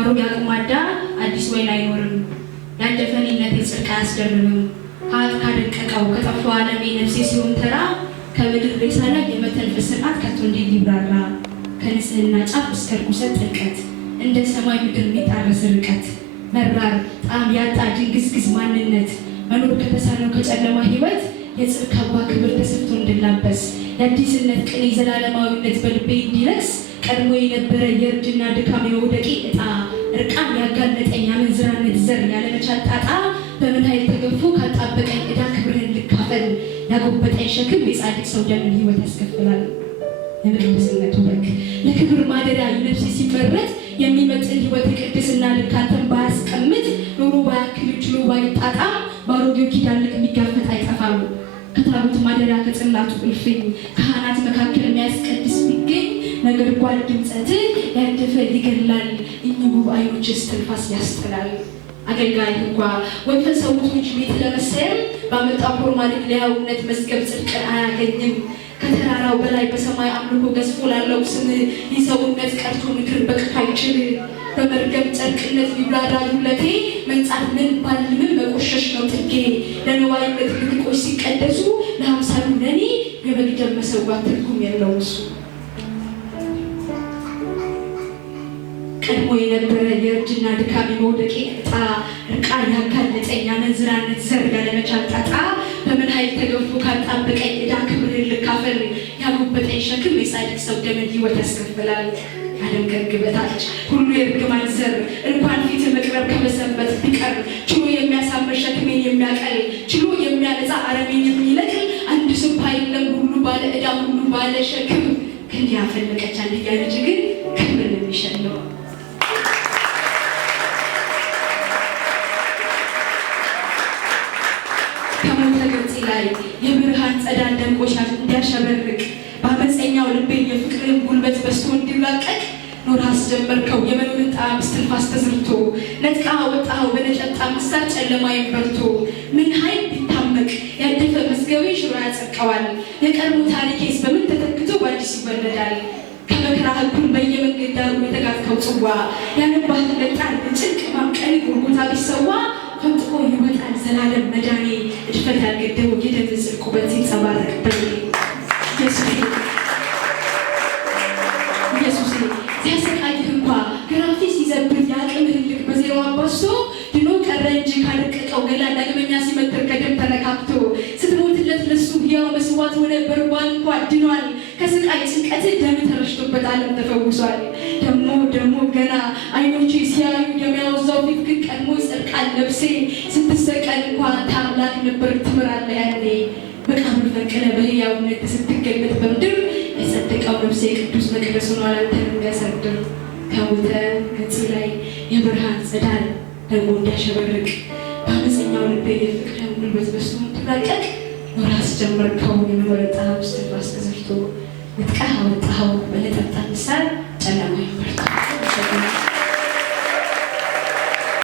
አሮጌ አቁማዳ አዲስ ወይን አይኖርም። ያደፈኔነት የጽድቅ አያስደርምም። ኃጢአት ካደቀቀው ከጠፋው ዓለም ነፍሴ ሲሆን ተራ ከምድር ሬሳ ላይ የመተንፈስ ስርዓት ከቶ እንዴት ይብራራ። ከንጽህና ጫፍ እስከ ርኩሰት ጥልቀት እንደ ሰማይ ምድር የሚጣረስ ርቀት መራር ጣዕም ያጣ ድንግዝግዝ ማንነት መኖር ከተሳነው ከጨለማ ሕይወት የጽድቅ ካባ ክብር ተሰፍቶ እንድላበስ የአዲስነት ቅኔ ዘላለማዊነት በልቤ እንዲረስ ቀድሞ የነበረ የእርጅና ድካም የመውደቄ ዕጣ እርቃን ያጋለጠኝ አመንዝራነት ዘር ያለመቻል ጣጣ በምን ኃይል ተገፎ ካጣበቀኝ ዕዳ ክብርህን ልካፈል ያጎበጠኝ ሸክም የጻድቅ ሰው ደምን ሕይወት ያስከፍላል። የመቅደስነቱ በግ ለክብር ማደሪያ ነፍሴ ሲመረጥ የሚመጥን ሕይወት ቅድስና ልክ አንተን ባያስቀምጥ ኑሮ ባያክል ችሎ ባይጣጣም በአሮጌው ኪዳን ልክ የሚጋፈጥ አይጠፋም። ከታቦት ማደሪያ ከጽላቱ እልፍኝ ካህናት መካከል የሚያስቀድስ ቢገኝ ነጎድጓድ ድምፀት ያደፈ ይገላል እኚህ ውብ ዓይኖችስ ትንፋስ ያስጥላል። አገልጋይ እንኳ ወንፈል ሰውቶች ቤት ለመሰየም ባመጣው ፎርማሊክ ለያውነት መዝገብ ጽድቅን አያገኝም። ከተራራው በላይ በሰማይ አምልኮ ገዝፎ ላለው ስም የሰውነት ቀርቶ ምድር በቅቶ አይችል። በመርገም ጨርቅነት ቢብላዳ ዱለቴ መንጻት ምን ባልምን መቆሸሽ ነው ጥጌ። ለነዋይነት ልቆች ሲቀደሱ ለሀምሳሉ ለኔ የመግደል መሰዋት ትርጉም የለው እሱ። ቀድሞ የነበረ የእርጅና ድካም የመውደቄ ዕጣ እርቃን ያጋለጠኝ አመንዝራነት ዘር ያለመቻል ጣጣ በምን ኃይል ተገፎ ካጣበቀኝ ዕዳ ክብርን ልካፈል ያጎበጠኝ ሸክም የጻድቅ ሰው ደምን ሕይወት ያስከፍላል። ዓለም ከሕግ በታች ሁሉ የእርግማን ዘር እንኳን ፊት መቅረብ ከመሰንበት ቢቀር ችሎ የሚያሳምር ሸክሜን የሚያቀል ችሎ የሚያነጻ አረሜን የሚለቅል አንድ ስንኳ የለም ሁሉ ባለ ዕዳ ሁሉ ባለ ሸክም ክንድ ያፈለቀች አንድያ ልጅ ግን ክብርን የሚሸለው ከሞተ ገጽ ላይ የብርሃን ጸዳል ደምቆሻል እንዲያሸበርቅ በአመፀኛው ልቤ የፍቅርን ጉልበት በስቶ እንዲላቀቅ ኖር አስጀመርከው የመኖርን ጣዕም እስትንፋስ ተዘርቶ ነጥቃ ወጣኸው በነጨጣ ምሳር ጨለማዬን በርቶ ምን ኃይል ቢታመቅ ያደፈ መዝገቤ ሽሮ ያጸድቀዋል። የቀድሞ ታሪኬስ በምን ተተክቶ በአዲስ ይወለዳል። ከመከራ ህጉን በየመንገድ ዳሩ የተጋርከው ጽዋ ያነባህ ለጣል ጭንቅ ማምቀኒ ጎልጎታ ቢሰዋ ፈምጥቆ ይወጣል ዘላለም መዳኔ እድፈት ያልገደበው የደም ጽድቅ ውበት ሲንጸባረቅ በኔ ኢየሱሴ ሲያሰቃይህ እንኳ ግራፊ ሲዘብት የአቅምህን ልክ በዜሮ አባስቶ ድኖ ቀረ እንጂ ካደቀቀው ገላ ዳግመኛ ሲመትር ከደም ተነካክቶ ስትሞትለት ለሱ ሕያው መስዋዕት ሆነ በርባን እንኳ ድኗል። ከስቃይ ጭንቀት ደም ተረሽቶበት ዓለም ተፈውሷል። ደሞ ገና ዓይኖቼ ሲያዩ የሚያወዛው ፊት ግን ቀድሞ ይጸድቃል ነፍሴ ስትሰቀል እንኳ አንተ አምላክ ነበር ትምራለህ ያኔ መቃብር ፈንቅለ በሕያውነት ስትገለጥ በምድር የጸደቀው ነፍሴ ቅዱስ መቅደስ ሆኗል አንተን የሚያሳድር። ከሞተ ገጽ ላይ የብርሃን ጸዳል ደግሞ እንዲያሸበርቅ በአመፀኛው ልቤ የፍቅርን ጉልበት በስቶ እንድላቀቅ ኖር አስጀመርከው የመኖር ጣዕም እስትንፋስ ተዘርቶ ነጥቀህ አወጣኸው በነጠብጣብ ምሳር ጨለማዬን በርቶ